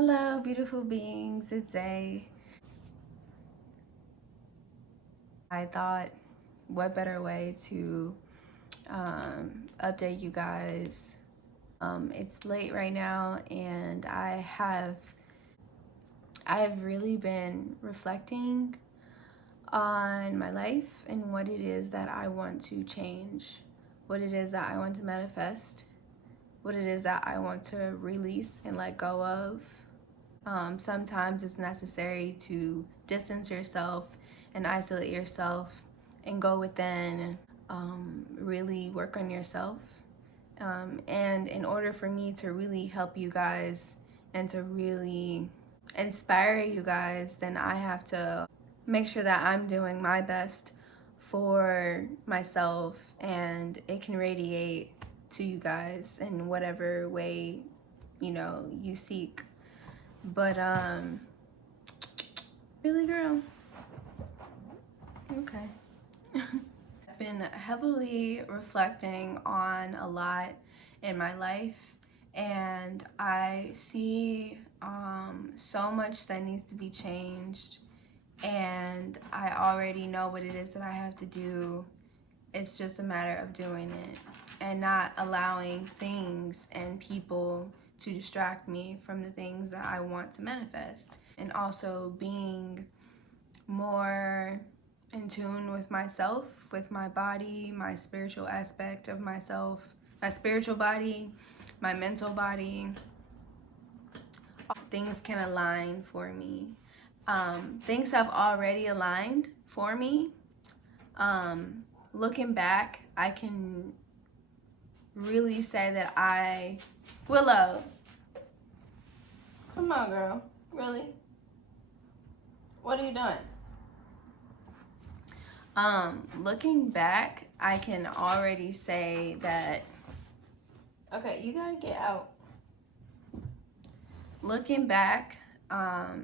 Hello, beautiful beings. It's Zay. I thought, what better way to update you guys? It's late right now, and I have really been reflecting on my life and what it is that I want to change, what it is that I want to manifest, what it is that I want to release and let go of. Sometimes it's necessary to distance yourself and isolate yourself and go within, really work on yourself. And in order for me to really help you guys and to really inspire you guys, then I have to make sure that I'm doing my best for myself and it can radiate to you guys in whatever way you seek. But really, girl? Okay. I've been heavily reflecting on a lot in my life, and I see so much that needs to be changed, and I already know what it is that I have to do. It's just a matter of doing it and not allowing things and people to distract me from the things that I want to manifest, and also being more in tune with myself, with my body, my spiritual aspect of myself, my spiritual body, my mental body. Things can align for me. Things have already aligned for me. Looking back, I can really say that Willow, come on, girl. Really? What are you doing? Looking back, I can already say that. Okay, you gotta get out. Looking back, I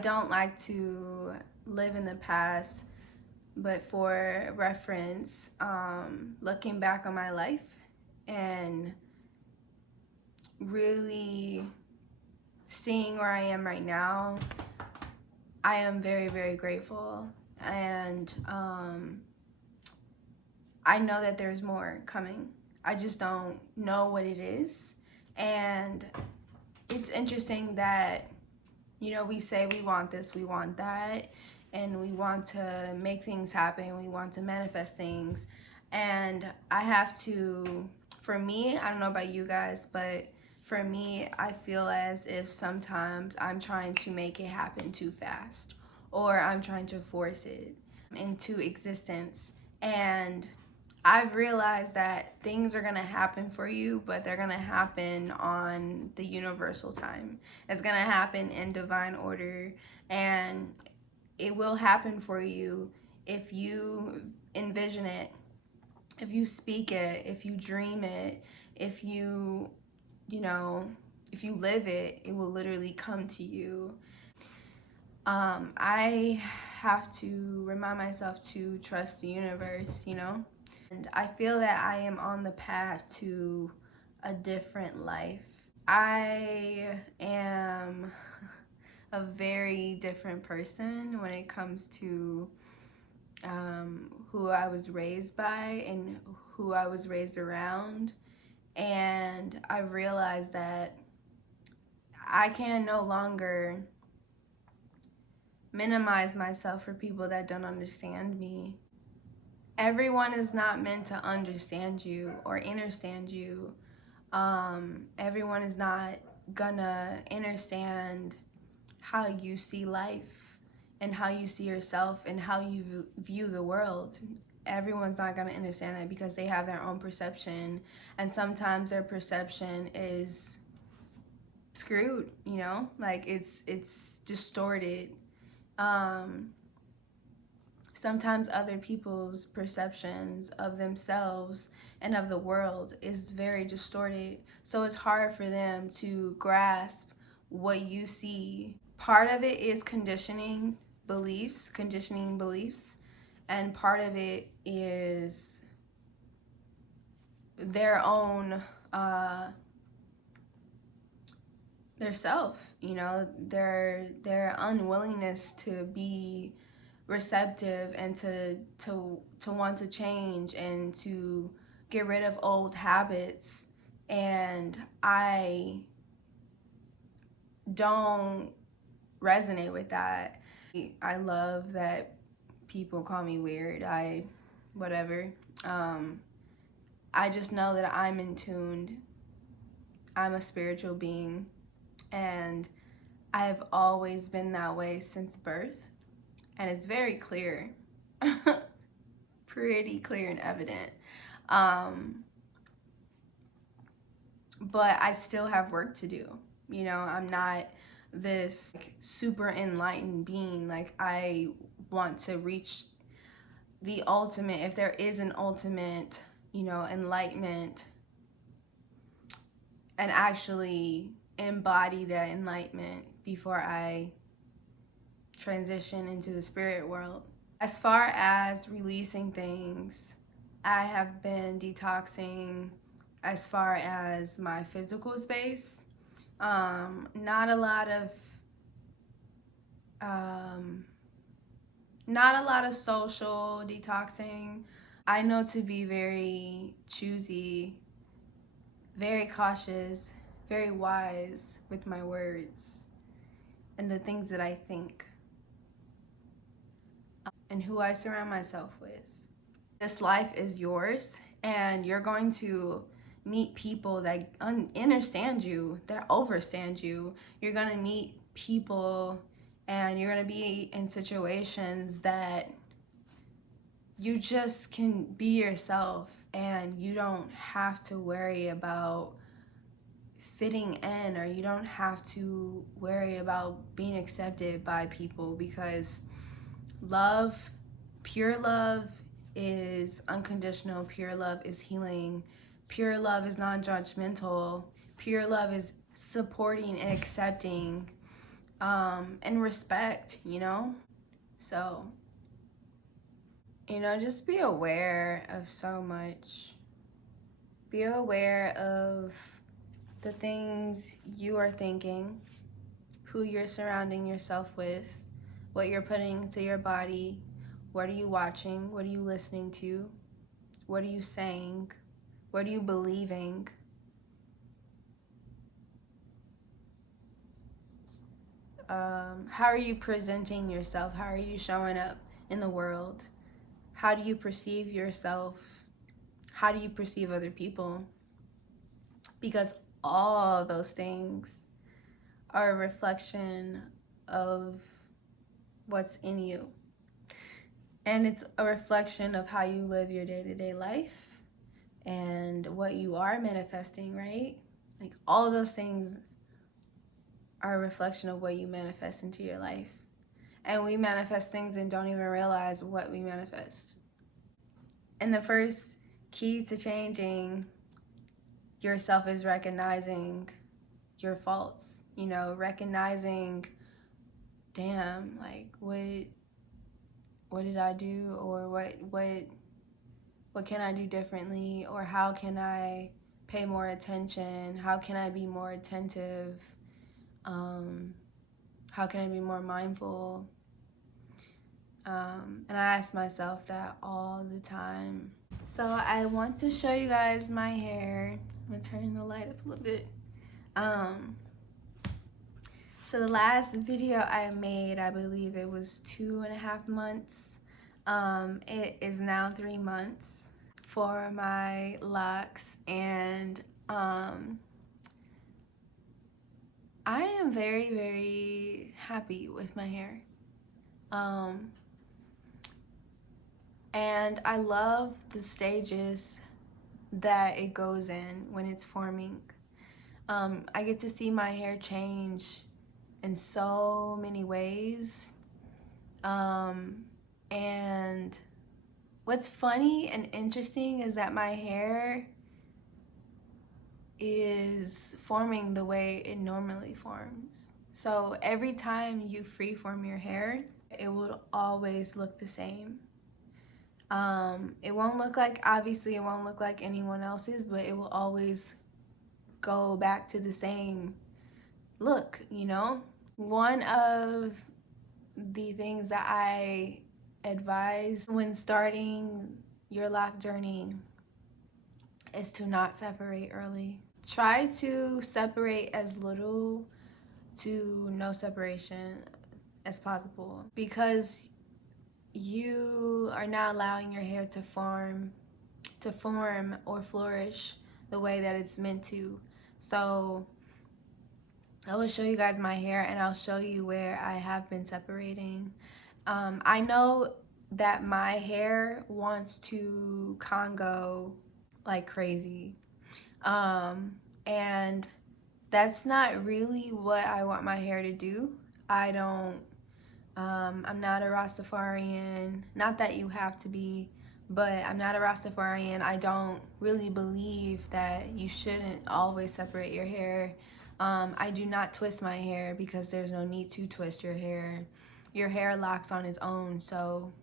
don't like to live in the past, but for reference, looking back on my life and really seeing where I am right now, I am very, very grateful. And I know that there's more coming. I just don't know what it is. And it's interesting that, we say we want this, we want that, and we want to make things happen, we want to manifest things. And I have to, for me, I don't know about you guys, but for me, I feel as if sometimes I'm trying to make it happen too fast, or I'm trying to force it into existence. And I've realized that things are going to happen for you, but they're going to happen on the universal time. It's going to happen in divine order, and it will happen for you if you envision it, if you speak it, if you dream it, if you, if you live it, it will literally come to you. I have to remind myself to trust the universe, And I feel that I am on the path to a different life. I am a very different person when it comes to who I was raised by and who I was raised around. And I realized that I can no longer minimize myself for people that don't understand me. Everyone is not meant to understand you or understand you. Everyone is not gonna understand how you see life and how you see yourself and how you view the world. Everyone's not gonna understand that because they have their own perception, and sometimes their perception is screwed, like it's distorted. Sometimes other people's perceptions of themselves and of the world is very distorted, so it's hard for them to grasp what you see. Part of it is conditioning beliefs, and part of it is their own their self, you know, their unwillingness to be receptive and to want to change and to get rid of old habits. And I don't resonate with that. I love that people call me weird. Whatever. I just know that I'm in tuned. I'm a spiritual being, and I've always been that way since birth. And it's very clear, pretty clear and evident. But I still have work to do. You know, I'm not this super enlightened being. Like, I want to reach the ultimate, if there is an ultimate, you know, enlightenment, and actually embody that enlightenment before I transition into the spirit world. As far as releasing things, I have been detoxing as far as my physical space. Not a lot of social detoxing. I know to be very choosy, very cautious, very wise with my words and the things that I think, and who I surround myself with. This life is yours, and you're going to meet people that understand you, that overstand you. You're going to meet people and you're going to be in situations that you just can be yourself, and you don't have to worry about fitting in, or you don't have to worry about being accepted by people, because love, pure love, is unconditional. Pure love is healing. Pure love is non-judgmental. Pure love is supporting and accepting, and respect, you know? So, you know, just be aware of so much. Be aware of the things you are thinking, who you're surrounding yourself with, what you're putting into your body, what are you watching, what are you listening to, what are you saying, what are you believing. How are you presenting yourself? How are you showing up in the world? How do you perceive yourself? How do you perceive other people? Because all those things are a reflection of what's in you. And it's a reflection of how you live your day-to-day life and what you are manifesting, right? Like, all those things are a reflection of what you manifest into your life. And we manifest things and don't even realize what we manifest. And the first key to changing yourself is recognizing your faults. You know, recognizing, damn, like, what did I do, or what can I do differently, or how can I pay more attention? How can I be more attentive? How can I be more mindful? And I ask myself that all the time. So I want to show you guys my hair. I'm gonna turn the light up a little bit. So the last video I made, I believe it was 2.5 months. It is now 3 months for my locks, and I am very, very happy with my hair. And I love the stages that it goes in when it's forming. I get to see my hair change in so many ways. And what's funny and interesting is that my hair is forming the way it normally forms. So every time you freeform your hair, it will always look the same. It won't look like, obviously it won't look like anyone else's, but it will always go back to the same look, you know? One of the things that I advise when starting your lock journey is to not separate early. Try to separate as little to no separation as possible, because you are not allowing your hair to form or flourish the way that it's meant to. So I will show you guys my hair, and I'll show you where I have been separating. I know that my hair wants to Congo like crazy. And that's not really what I want my hair to do. I don't, I'm not a Rastafarian. Not that you have to be, but I'm not a Rastafarian. I don't really believe that you shouldn't always separate your hair. I do not twist my hair because there's no need to twist your hair. Your hair locks on its own, so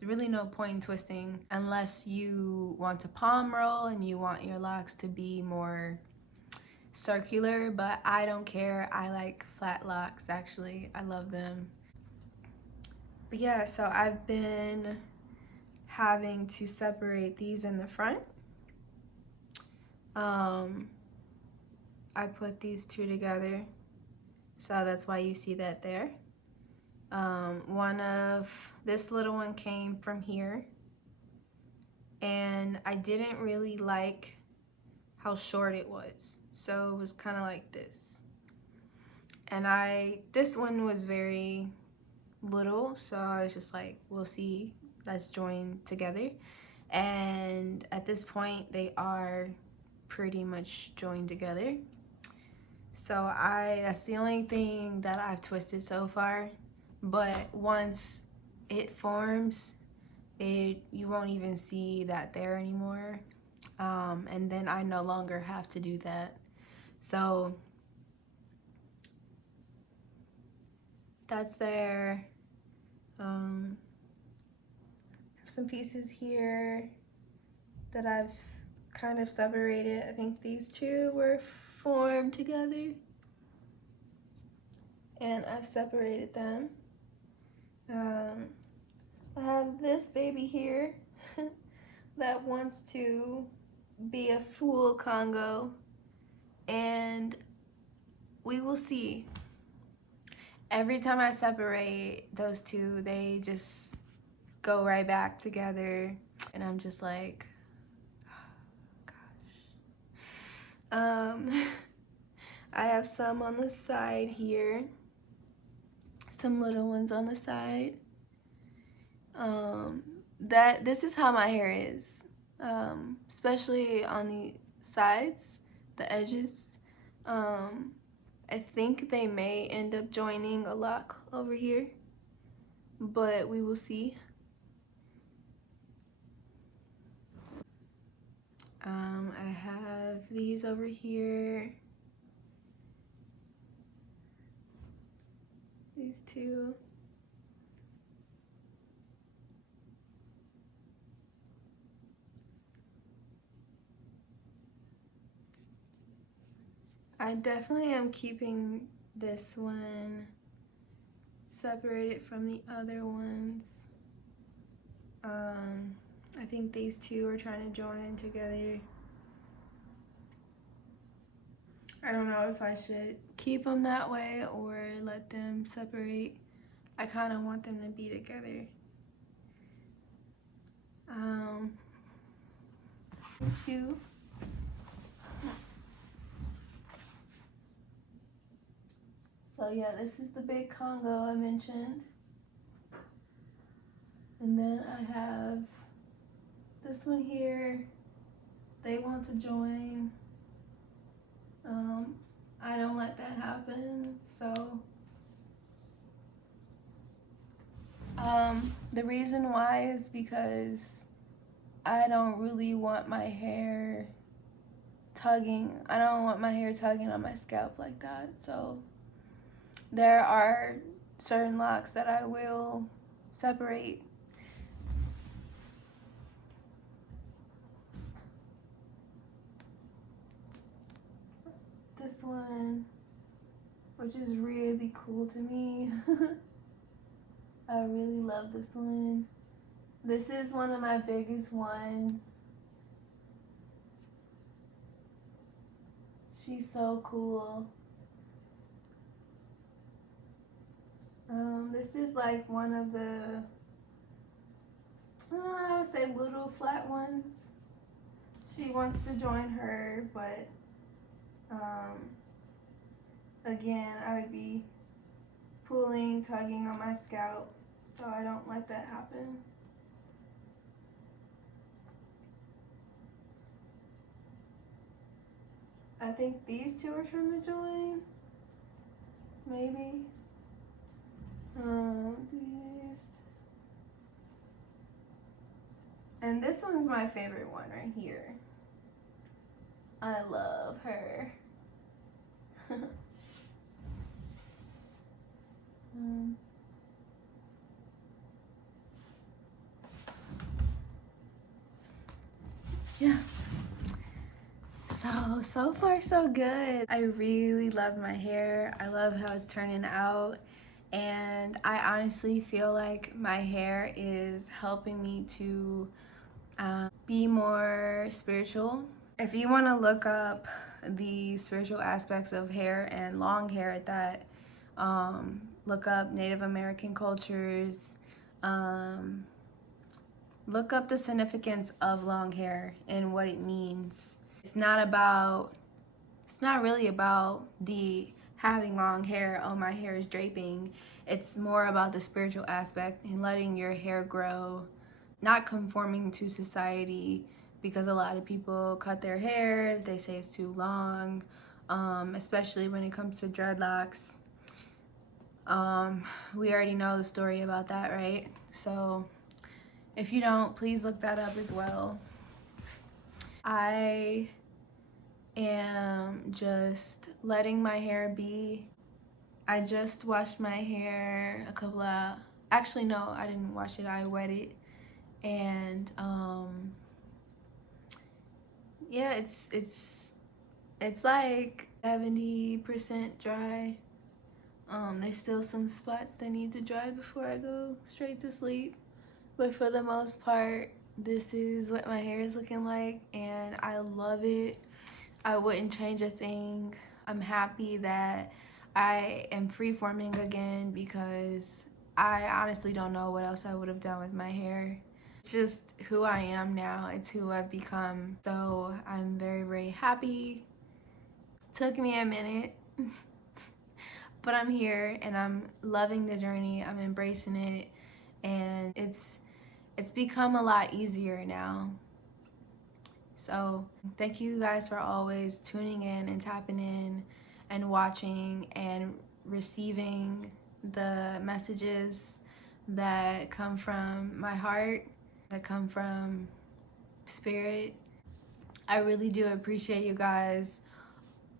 there's really no point in twisting unless you want to palm roll and you want your locks to be more circular, but I don't care. I like flat locks, actually. I love them. But yeah, so I've been having to separate these in the front. I put these two together, so that's why you see that there. One of this little one came from here, and I didn't really like how short it was, so it was kind of like this. And this one was very little, so I was just like, we'll see, let's join together. And at this point they are pretty much joined together. So that's the only thing that I've twisted so far, but once it forms, you won't even see that there anymore. And then I no longer have to do that. So that's there. Have some pieces here that I've kind of separated. I think these two were formed together, and I've separated them. I have this baby here that wants to be a full Congo, and we will see. Every time I separate those two, they just go right back together, and I'm just like, oh, gosh. I have some on the side here, some little ones on the side. This is how my hair is, especially on the sides, the edges. I think they may end up joining a lock over here, but we will see. I have these over here. These two. I definitely am keeping this one separated from the other ones. I think these two are trying to join together. I don't know if I should keep them that way or let them separate. I kind of want them to be together. Two. So yeah, this is the big Congo I mentioned. And then I have this one here. They want to join. I don't let that happen, so the reason why is because I don't really want my hair tugging. I don't want my hair tugging on my scalp like that. So there are certain locks that I will separate. This one which is really cool to me. I really love this one. This is one of my biggest ones. She's so cool. This is like one of the, I would say, little flat ones. She wants to join her, but again, I would be pulling, tugging on my scalp, so I don't let that happen. I think these two are trying to join, maybe. These. And this one's my favorite one right here. I love her. Yeah. So far so good. I really love my hair. I love how it's turning out. And I honestly feel like my hair is helping me to be more spiritual. If you want to look up the spiritual aspects of hair and long hair at that, look up Native American cultures, look up the significance of long hair and what it means. It's not really about the having long hair, oh my hair is draping. It's more about the spiritual aspect and letting your hair grow, not conforming to society, because a lot of people cut their hair, they say it's too long, especially when it comes to dreadlocks. We already know the story about that, right? So if you don't, please look that up as well. I am just letting my hair be. I just washed my hair actually no, I didn't wash it, I wet it. And yeah, it's like 70% dry. There's still some spots that need to dry before I go straight to sleep. But for the most part, this is what my hair is looking like, and I love it. I wouldn't change a thing. I'm happy that I am freeforming again, because I honestly don't know what else I would have done with my hair. It's just who I am now. It's who I've become. So I'm very, very happy. Took me a minute, but I'm here and I'm loving the journey. I'm embracing it, and it's become a lot easier now. So thank you guys for always tuning in and tapping in and watching and receiving the messages that come from my heart, that come from spirit. I really do appreciate you guys,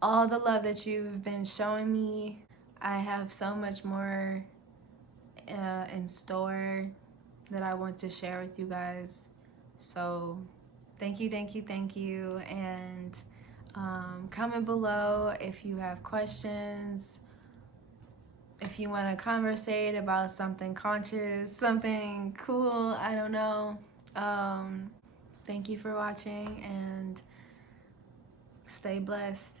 all the love that you've been showing me. I have so much more in store that I want to share with you guys. So thank you, thank you, thank you. And comment below if you have questions, if you want to conversate about something conscious, something cool, I don't know. Thank you for watching, and stay blessed.